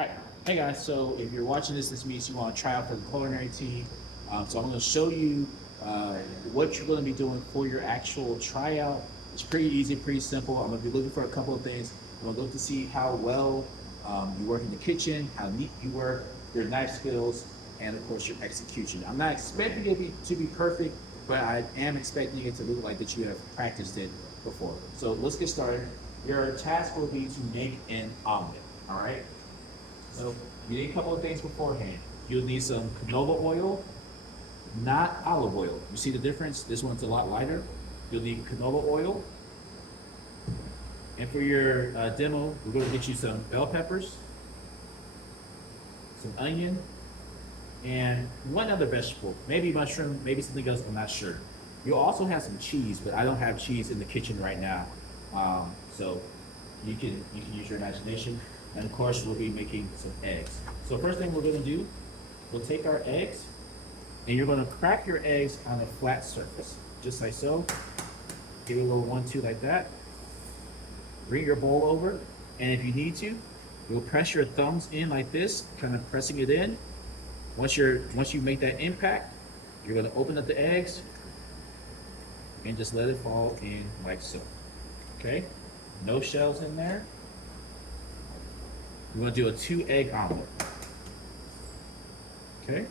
Alright, hey guys, so if you're watching this, this means you want to try out for the culinary team. So I'm going to show you what you're going to be doing for your actual tryout. It's pretty easy, pretty simple. I'm going to be looking for a couple of things. I'm going to look to see how well you work in the kitchen, how neat you work, your knife skills, and of course your execution. I'm not expecting it to be perfect, but I am expecting it to look like that you have practiced it before. So let's get started. Your task will be to make an omelet, all right? So you need a couple of things beforehand. You'll need some canola oil, not olive oil. You see the difference? This one's a lot lighter. You'll need canola oil. And for your demo, we're going to get you some bell peppers, some onion, and one other vegetable, maybe mushroom, maybe something else, I'm not sure. You'll also have some cheese, but I don't have cheese in the kitchen right now. So you can use your imagination. And of course, we'll be making some eggs. So first thing we're gonna do, we'll take our eggs, and you're gonna crack your eggs on a flat surface, just like so. Give it a little 1-2 like that. Bring your bowl over, and if you need to, you'll press your thumbs in like this, kind of pressing it in. Once you make that impact, you're gonna open up the eggs and just let it fall in like so. Okay? No shells in there. We're going to do a 2-egg omelet. Okay?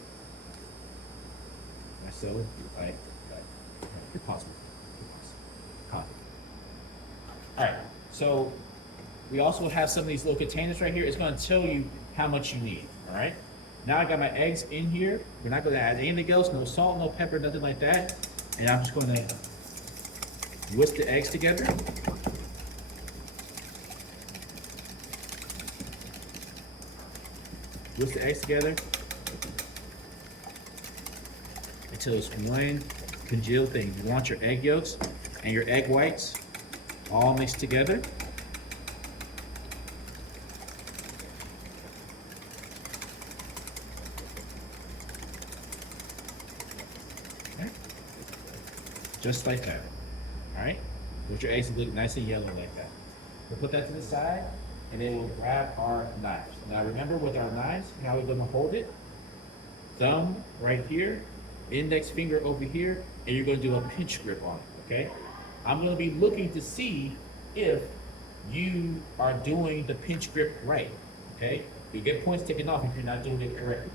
So, like, if possible. Alright, so we also have some of these little containers right here. It's going to tell you how much you need. Alright? Now I got my eggs in here. We're not going to add anything else, no salt, no pepper, nothing like that. And I'm just going to whisk the eggs together. Whisk the eggs together until it's one congealed thing. You want your egg yolks and your egg whites all mixed together. Okay. Just like that. All right? With your eggs look nice and yellow like that. We'll put that to the side, and then we'll grab our knives. Now remember with our knives, how we're gonna hold it. Thumb right here, index finger over here, and you're gonna do a pinch grip on it, okay? I'm gonna be looking to see if you are doing the pinch grip right, okay? You get points taken off if you're not doing it correctly.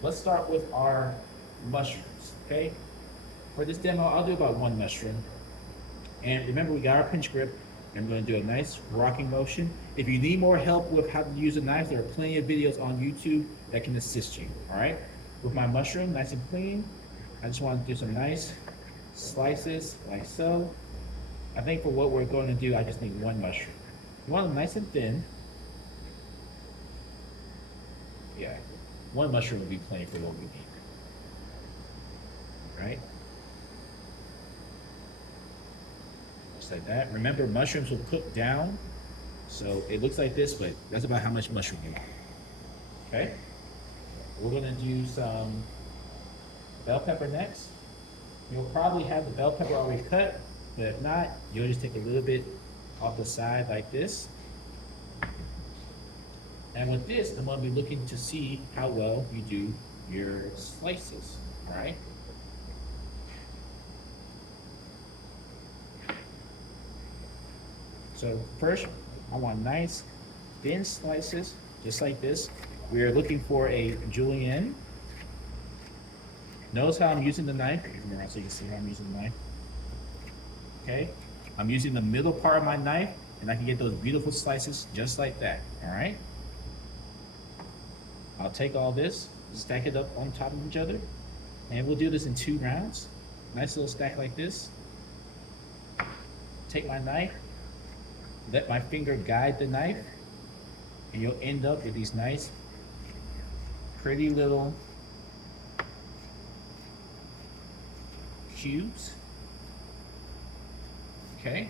Let's start with our mushrooms, okay? For this demo, I'll do about 1 mushroom. And remember, we got our pinch grip. I'm going to do a nice rocking motion. If you need more help with how to use a knife, there are plenty of videos on YouTube that can assist you, all right? With my mushroom, nice and clean, I just want to do some nice slices like so. I think for what we're going to do, I just need 1 mushroom. You want them nice and thin. Yeah, 1 mushroom would be plenty for what we need, right? Like that. Remember, mushrooms will cook down, so it looks like this, but that's about how much mushroom you want. Okay? We're gonna do some bell pepper next. You'll probably have the bell pepper already cut, but if not, you'll just take a little bit off the side like this. And with this, I'm gonna be looking to see how well you do your slices, all right? So first, I want nice thin slices, just like this. We are looking for a julienne. Notice how I'm using the knife, so you can see how I'm using the knife. Okay, I'm using the middle part of my knife, and I can get those beautiful slices just like that, all right? I'll take all this, stack it up on top of each other, and we'll do this in 2 rounds. Nice little stack like this. Take my knife, let my finger guide the knife, and you'll end up with these nice, pretty little cubes. Okay?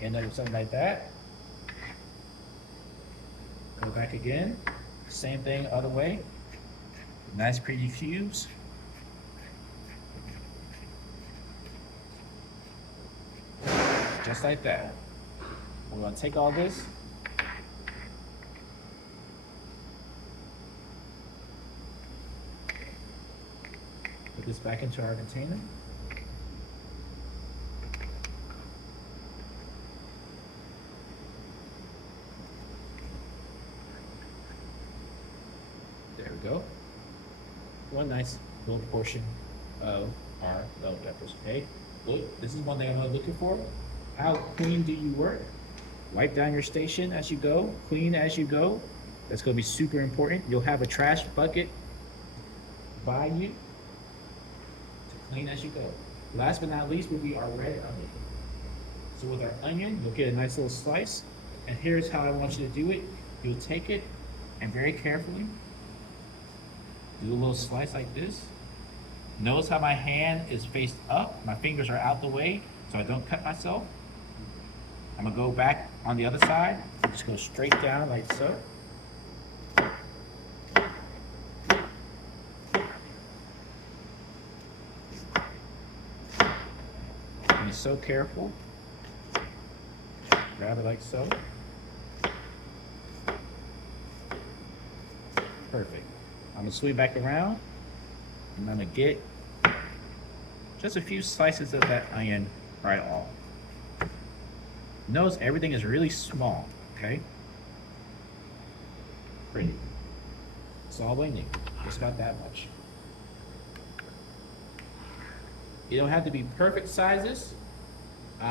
End up with something like that. Go back again. Same thing, other way. Nice, pretty cubes. Just like that. We're gonna take all this. Put this back into our container. There we go. One nice little portion of our bell peppers, okay? Look, this is one thing I'm looking for. How clean do you work? Wipe down your station as you go, clean as you go. That's gonna be super important. You'll have a trash bucket by you to clean as you go. Last but not least will be our red onion. So with our onion, you'll get a nice little slice. And here's how I want you to do it. You'll take it and very carefully do a little slice like this. Notice how my hand is faced up. My fingers are out the way so I don't cut myself. I'm gonna go back on the other side. Just go straight down like so. Be so careful. Grab it like so. Perfect. I'm gonna swing back around and I'm gonna get just a few slices of that onion right off. Notice everything is really small, okay? Pretty. That's all we need. Just about that much. You don't have to be perfect sizes.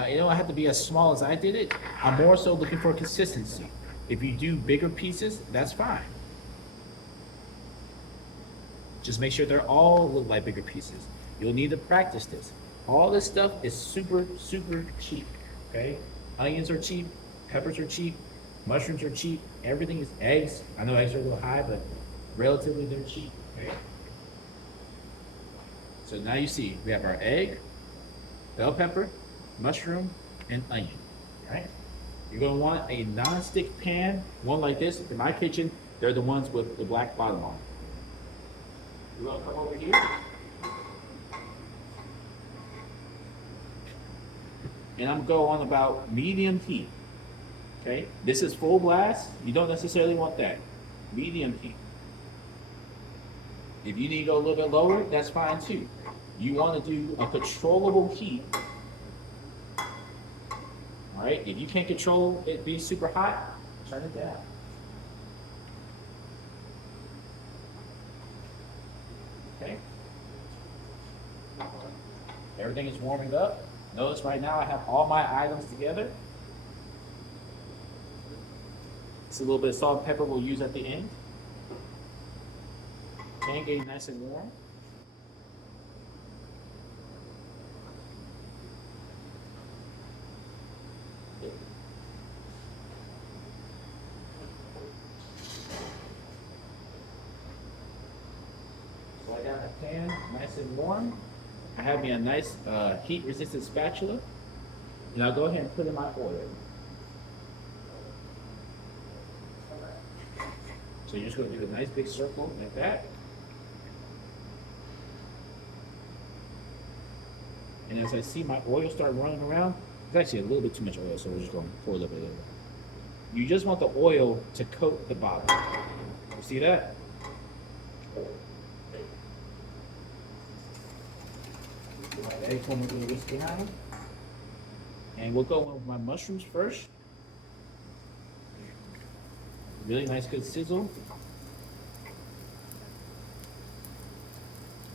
You don't have to be as small as I did it. I'm more so looking for consistency. If you do bigger pieces, that's fine. Just make sure they're all look like bigger pieces. You'll need to practice this. All this stuff is super, super cheap, okay? Onions are cheap, peppers are cheap, mushrooms are cheap, everything is eggs. I know eggs are a little high, but relatively they're cheap, okay? So now you see, we have our egg, bell pepper, mushroom, and onion, right? You're gonna want a non-stick pan, one like this. In my kitchen, they're the ones with the black bottom on. You're gonna come over here. And I'm going on about medium heat, okay? This is full blast. You don't necessarily want that. Medium heat. If you need to go a little bit lower, that's fine too. You want to do a controllable heat. All right, if you can't control it being super hot, turn it down. Okay. Everything is warming up. Notice right now I have all my items together. It's a little bit of salt and pepper we'll use at the end. Pan getting nice and warm. So I got my pan nice and warm. I have me a nice heat-resistant spatula, and I'll go ahead and put in my oil. So you're just going to do a nice big circle like that. And as I see my oil start running around, it's actually a little bit too much oil, so we're just going to pour a little bit of it. You just want the oil to coat the bottom. You see that? Eggs one with a little whisk behind. And we'll go with my mushrooms first. Really nice, good sizzle.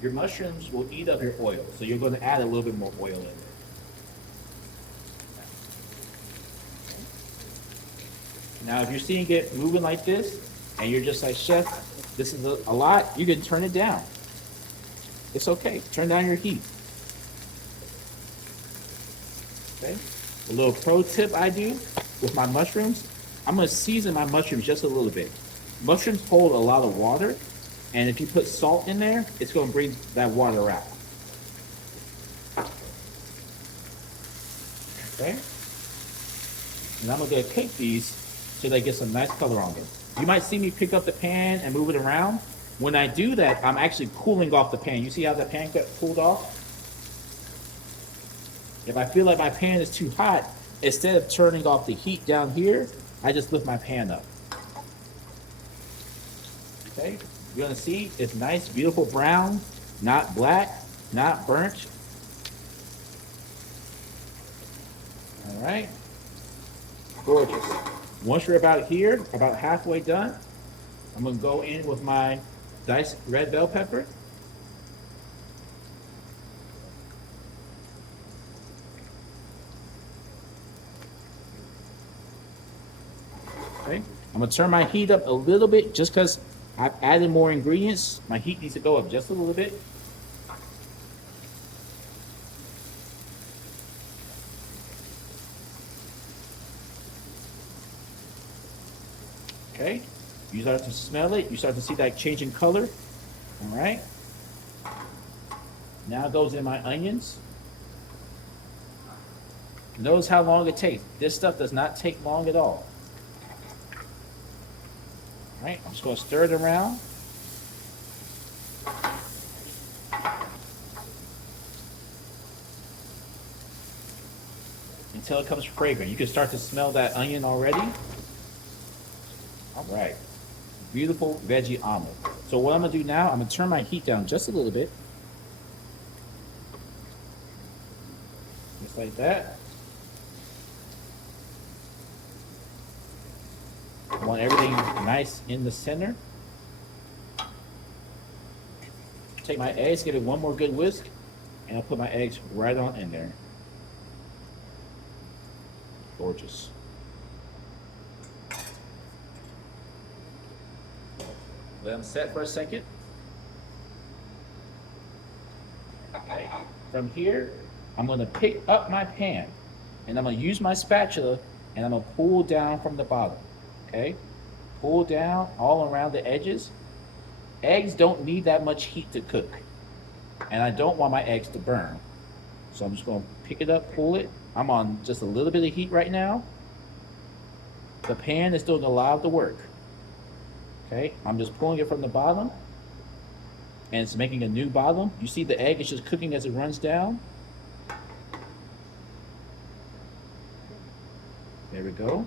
Your mushrooms will eat up your oil, so you're going to add a little bit more oil in there. Now, if you're seeing it moving like this, and you're just like, Chef, this is a lot, you can turn it down. It's okay. Turn down your heat. Okay. A little pro tip I do with my mushrooms, I'm going to season my mushrooms just a little bit. Mushrooms hold a lot of water, and if you put salt in there, it's going to bring that water out. Okay? And I'm going to cook these so they get some nice color on them. You might see me pick up the pan and move it around. When I do that, I'm actually cooling off the pan. You see how the pan got cooled off? If I feel like my pan is too hot, instead of turning off the heat down here, I just lift my pan up. Okay, you're gonna see it's nice, beautiful brown, not black, not burnt. All right, gorgeous. Once you're about here, about halfway done, I'm gonna go in with my diced red bell pepper. Okay, I'm gonna turn my heat up a little bit just because I've added more ingredients. My heat needs to go up just a little bit. Okay, you start to smell it. You start to see that change in color. All right. Now it goes in my onions. Notice how long it takes. This stuff does not take long at all. All right, I'm just going to stir it around. Until it comes fragrant. You can start to smell that onion already. All right, beautiful veggie omelet. So what I'm gonna do now, I'm gonna turn my heat down just a little bit. Just like that. I want everything nice in the center. Take my eggs, give it one more good whisk, and I'll put my eggs right on in there. Gorgeous. Let them set for a second. Okay. From here, I'm going to pick up my pan and I'm going to use my spatula and I'm going to pull down from the bottom. Okay? Pull down all around the edges. Eggs don't need that much heat to cook. And I don't want my eggs to burn. So I'm just going to pick it up, pull it. I'm on just a little bit of heat right now. The pan is doing a lot of the work. Okay, I'm just pulling it from the bottom and it's making a new bottom. You see the egg is just cooking as it runs down. There we go.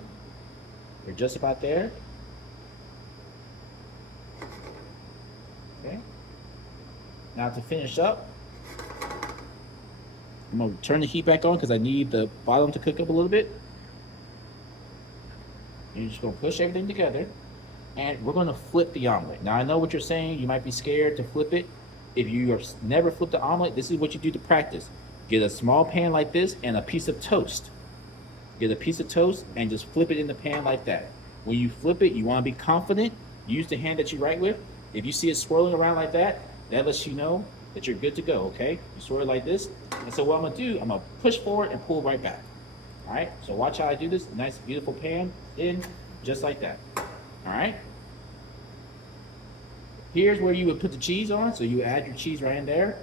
We're just about there. Okay. Now to finish up, I'm gonna turn the heat back on because I need the bottom to cook up a little bit. And you're just gonna push everything together. And we're going to flip the omelet. Now, I know what you're saying. You might be scared to flip it. If you have never flipped the omelet, this is what you do to practice. Get a small pan like this and a piece of toast. Get a piece of toast and just flip it in the pan like that. When you flip it, you want to be confident. Use the hand that you write with. If you see it swirling around like that, that lets you know that you're good to go, okay? You swirl it like this. And so what I'm going to do, I'm going to push forward and pull right back. All right? So watch how I do this. Nice, beautiful pan in just like that. All right. Here's where you would put the cheese on. So you add your cheese right in there.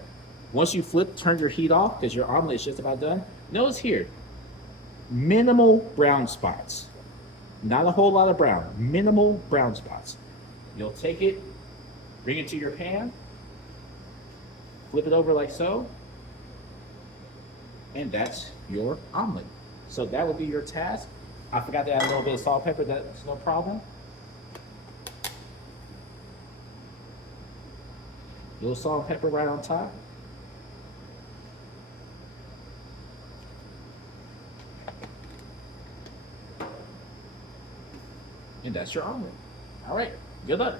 Once you flip, turn your heat off because your omelet is just about done. Notice here, minimal brown spots. Not a whole lot of brown, minimal brown spots. You'll take it, bring it to your pan, flip it over like so, and that's your omelet. So that would be your task. I forgot to add a little bit of salt, pepper, that's no problem. A little salt and pepper right on top. And that's your omelet. All right, good luck.